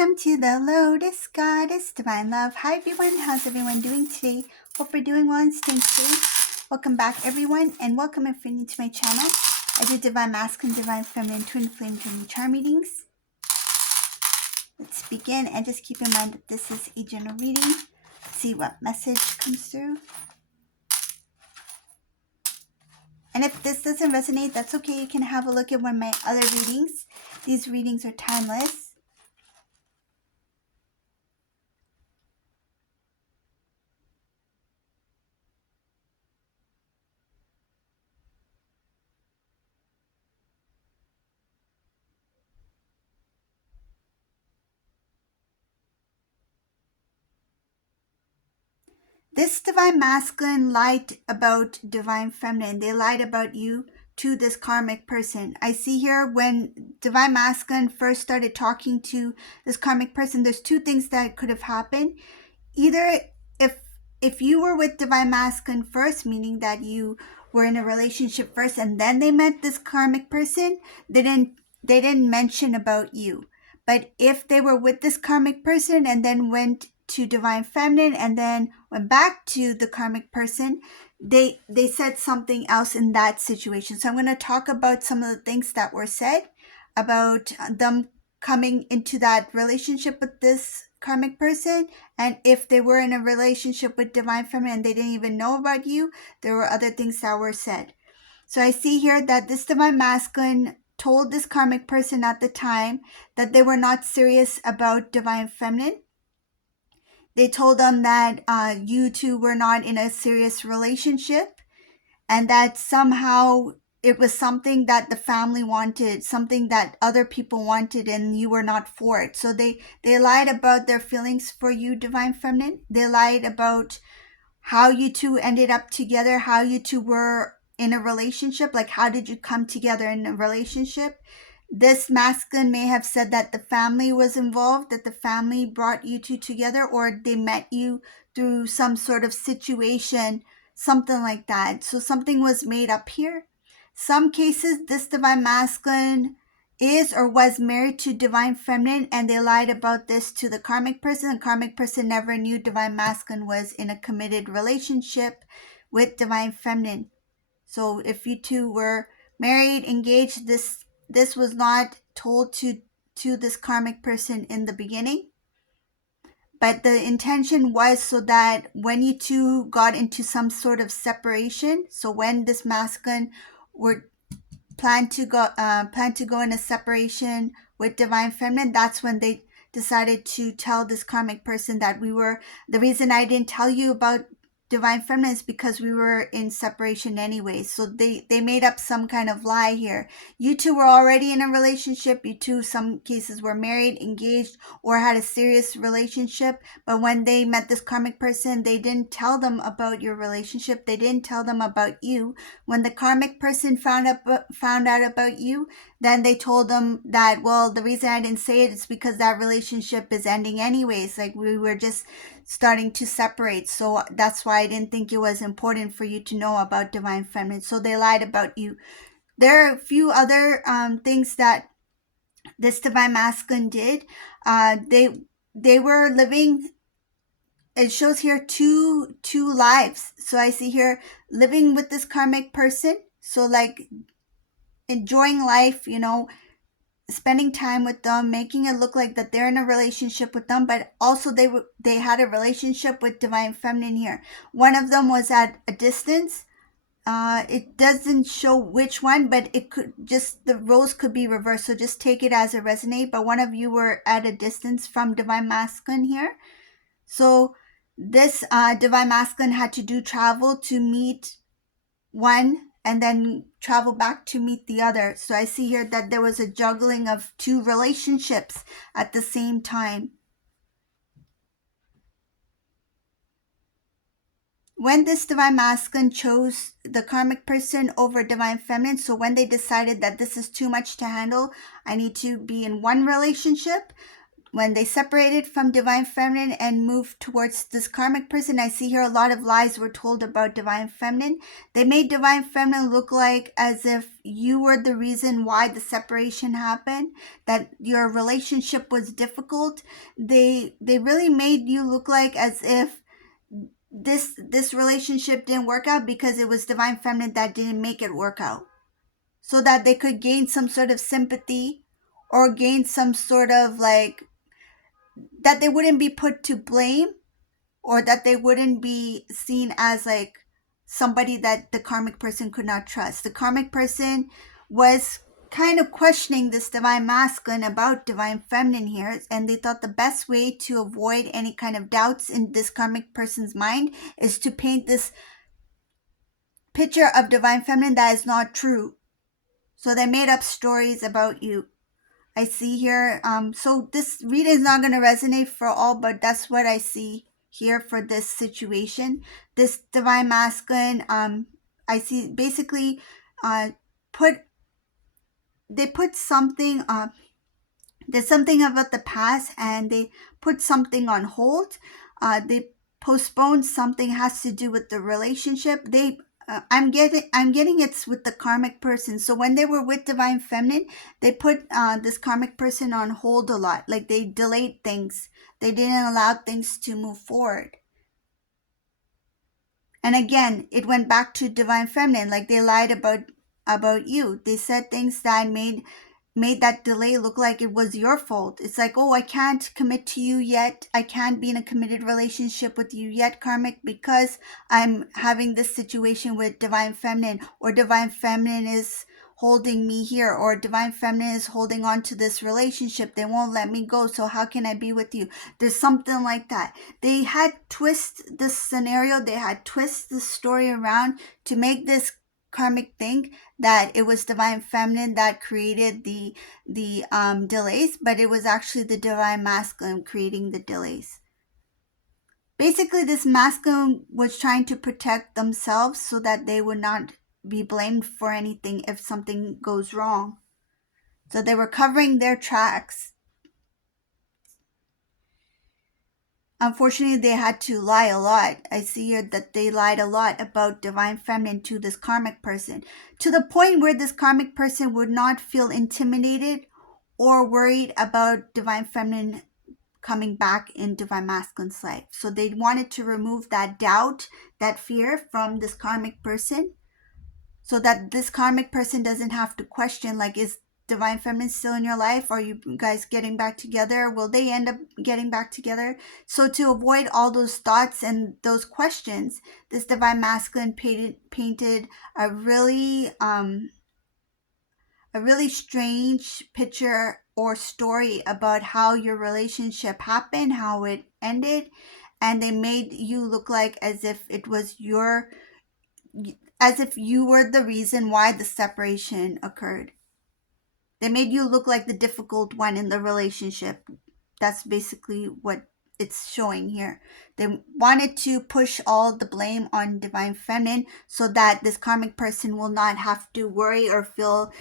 Welcome to the Lotus Goddess Divine Love. Hi everyone, how's everyone doing today? Hope you're doing well and staying safe. Welcome back everyone, and welcome if you're new to my channel. I do Divine Masculine, Divine Feminine, Twin Flame, Dream Charm readings. Let's begin, and just keep in mind that this is a general reading. Let's see what message comes through. And if this doesn't resonate, that's okay. You can have a look at one of my other readings. These readings are timeless. This Divine Masculine lied about Divine Feminine. They lied about you to this karmic person. I see here when Divine Masculine first started talking to this karmic person, there's two things that could have happened. Either if you were with Divine Masculine first, meaning that you were in a relationship first and then they met this karmic person, they didn't mention about you. But if they were with this karmic person and then went to Divine Feminine and then went back to the karmic person, they said something else in that situation. So I'm going to talk about some of the things that were said about them coming into that relationship with this karmic person, and if they were in a relationship with Divine Feminine and they didn't even know about you, there were other things that were said. So I see here that this Divine Masculine told this karmic person at the time that they were not serious about Divine Feminine. They told them that you two were not in a serious relationship, and that somehow it was something that the family wanted, something that other people wanted, and you were not for it. So they lied about their feelings for you, Divine Feminine. They lied about how you two ended up together, how you two were in a relationship, like how did you come together in a relationship. This masculine may have said that the family was involved, that the family brought you two together, or they met you through some sort of situation, something like that. So something was made up here. Some cases, this Divine Masculine is or was married to Divine Feminine, and they lied about this to the karmic person. The karmic person never knew Divine Masculine was in a committed relationship with Divine Feminine. So if you two were married, engaged, this was not told to this karmic person in the beginning. But the intention was so that when you two got into some sort of separation, so when this masculine were plan to go in a separation with Divine Feminine, that's when they decided to tell this karmic person that the reason I didn't tell you about Divine Feminine is because we were in separation anyway. So they made up some kind of lie here. You two were already in a relationship. You two, some cases, were married, engaged, or had a serious relationship. But when they met this karmic person, they didn't tell them about your relationship. They didn't tell them about you. When the karmic person found out about you, then they told them that, well, the reason I didn't say it is because that relationship is ending anyways. Like, we were just starting to separate. So that's why I didn't think it was important for you to know about Divine Feminine. So they lied about you. There are a few other things that this Divine Masculine did. They were living, it shows here two lives. So I see here living with this karmic person. So like enjoying life, spending time with them, making it look like that they're in a relationship with them, but also they had a relationship with Divine Feminine here. One of them was at a distance. It doesn't show which one, but it could just, the roles could be reversed, so just take it as it resonates. But one of you were at a distance from Divine Masculine here. So this Divine Masculine had to do travel to meet one and then travel back to meet the other. So I see here that there was a juggling of two relationships at the same time. When this Divine Masculine chose the karmic person over Divine Feminine, so when they decided that this is too much to handle, I need to be in one relationship, when they separated from divine feminine and moved towards this karmic person, I see here a lot of lies were told about divine feminine. They made divine feminine look like as if you were the reason why the separation happened, that your relationship was difficult. They really made you look like as if this relationship didn't work out because it was divine feminine that didn't make it work out, so that they could gain some sort of sympathy or gain some sort of like that they wouldn't be put to blame, or that they wouldn't be seen as like somebody that the karmic person could not trust. The karmic person was kind of questioning this divine masculine about divine feminine here, and they thought the best way to avoid any kind of doubts in this karmic person's mind is to paint this picture of divine feminine that is not true. So they made up stories about you. I see here. So this reading is not going to resonate for all, but that's what I see here for this situation. This divine masculine, I see basically, put something. There's something about the past, and they put something on hold. They postponed something has to do with the relationship. I'm getting it's with the karmic person. So when they were with divine feminine, they put this karmic person on hold a lot. Like they delayed things. They didn't allow things to move forward. And again, it went back to divine feminine. Like they lied about you. They said things that made that delay look like it was your fault. It's like, oh, I can't commit to you yet. I can't be in a committed relationship with you yet, karmic, because I'm having this situation with divine feminine, or divine feminine is holding me here, or divine feminine is holding on to this relationship. They won't let me go. So how can I be with you? There's something like that. They had twist this scenario. They had twist the story around to make this karmic think that it was divine feminine that created the delays, but it was actually the divine masculine creating the delays. Basically, this masculine was trying to protect themselves so that they would not be blamed for anything if something goes wrong. So they were covering their tracks. Unfortunately, they had to lie a lot. I see here that they lied a lot about divine feminine to this karmic person, to the point where this karmic person would not feel intimidated or worried about divine feminine coming back in divine masculine's life. So they wanted to remove that doubt, that fear from this karmic person, so that this karmic person doesn't have to question, like, is divine feminine still in your life? Are you guys getting back together? Will they end up getting back together? So to avoid all those thoughts and those questions, this divine masculine painted a really strange picture or story about how your relationship happened, how it ended, and they made you look like as if it was as if you were the reason why the separation occurred. They made you look like the difficult one in the relationship. That's basically what it's showing here. They wanted to push all the blame on divine feminine so that this karmic person will not have to worry or feel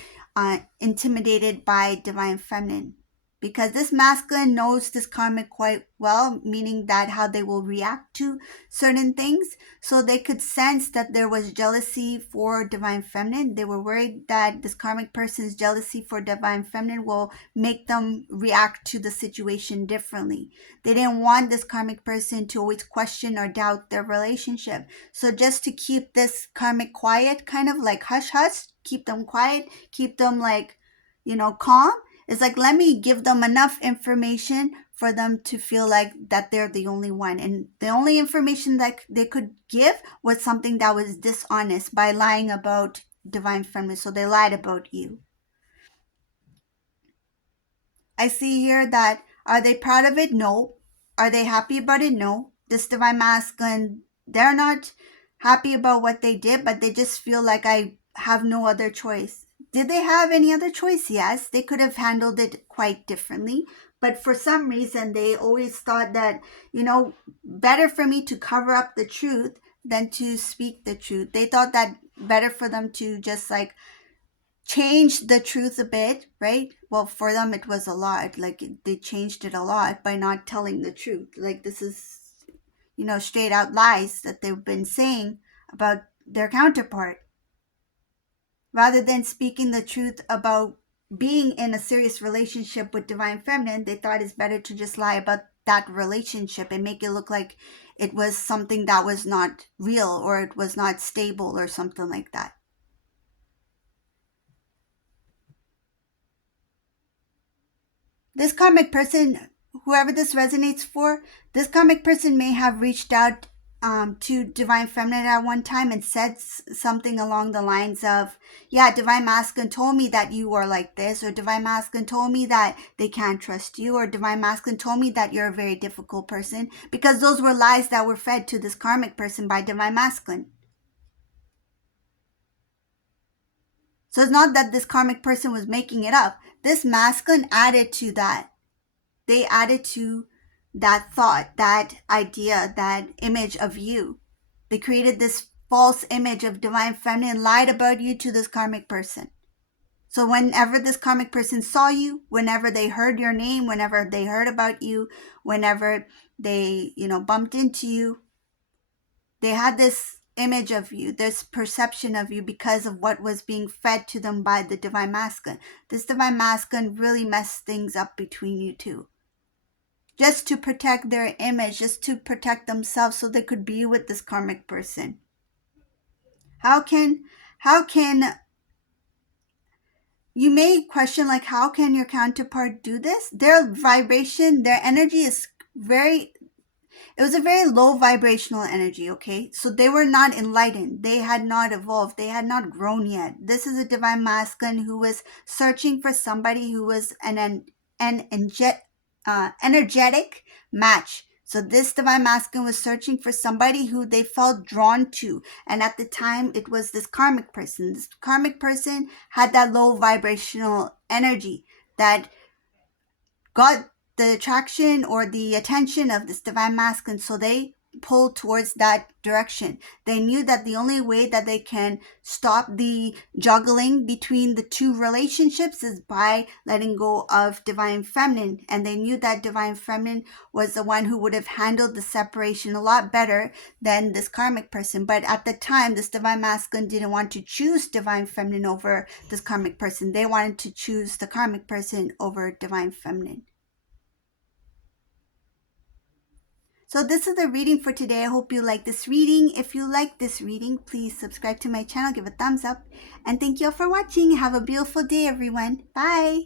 intimidated by divine feminine. Because this masculine knows this karmic quite well, meaning that how they will react to certain things. So they could sense that there was jealousy for divine feminine. They were worried that this karmic person's jealousy for divine feminine will make them react to the situation differently. They didn't want this karmic person to always question or doubt their relationship. So just to keep this karmic quiet, kind of like hush hush, keep them quiet, keep them like, calm. It's like, let me give them enough information for them to feel like that they're the only one. And the only information that they could give was something that was dishonest by lying about divine feminine. So they lied about you. I see here that, are they proud of it? No. Are they happy about it? No. This divine masculine, they're not happy about what they did, but they just feel like I have no other choice. Did they have any other choice? Yes, they could have handled it quite differently. But for some reason, they always thought that, better for me to cover up the truth than to speak the truth. They thought that better for them to just like changed the truth a bit, right? Well, for them it was a lot. Like they changed it a lot by not telling the truth. Like this is, straight out lies that they've been saying about their counterpart. Rather than speaking the truth about being in a serious relationship with Divine Feminine, they thought it's better to just lie about that relationship and make it look like it was something that was not real or it was not stable or something like that. This karmic person, whoever this resonates for, this karmic person may have reached out to Divine Feminine at one time and said something along the lines of, yeah, Divine Masculine told me that you are like this, or Divine Masculine told me that they can't trust you, or Divine Masculine told me that you're a very difficult person, because those were lies that were fed to this karmic person by Divine Masculine. So it's not that this karmic person was making it up. This masculine added to that. They added to that thought, that idea, that image of you. They created this false image of Divine Feminine, lied about you to this karmic person. So whenever this karmic person saw you, whenever they heard your name, whenever they heard about you, whenever they, bumped into you, they had this image of you, this perception of you because of what was being fed to them by the Divine Masculine. This Divine Masculine really messed things up between you two. Just to protect their image, just to protect themselves so they could be with this karmic person. How can you may question, like, how can your counterpart do this? Their vibration, their energy is it was a very low vibrational energy, okay? So they were not enlightened. They had not evolved. They had not grown yet. This is a Divine Masculine who was searching for somebody who was an energetic match. So this Divine Masculine was searching for somebody who they felt drawn to. And at the time, it was this karmic person. This karmic person had that low vibrational energy that got the attraction or the attention of this Divine Masculine. So they pulled towards that direction. They knew that the only way that they can stop the juggling between the two relationships is by letting go of Divine Feminine. And they knew that Divine Feminine was the one who would have handled the separation a lot better than this karmic person. But at the time, this Divine Masculine didn't want to choose Divine Feminine over this karmic person. They wanted to choose the karmic person over Divine Feminine. So this is the reading for today. I hope you like this reading. If you like this reading, please subscribe to my channel, give a thumbs up, and thank you all for watching. Have a beautiful day, everyone. Bye.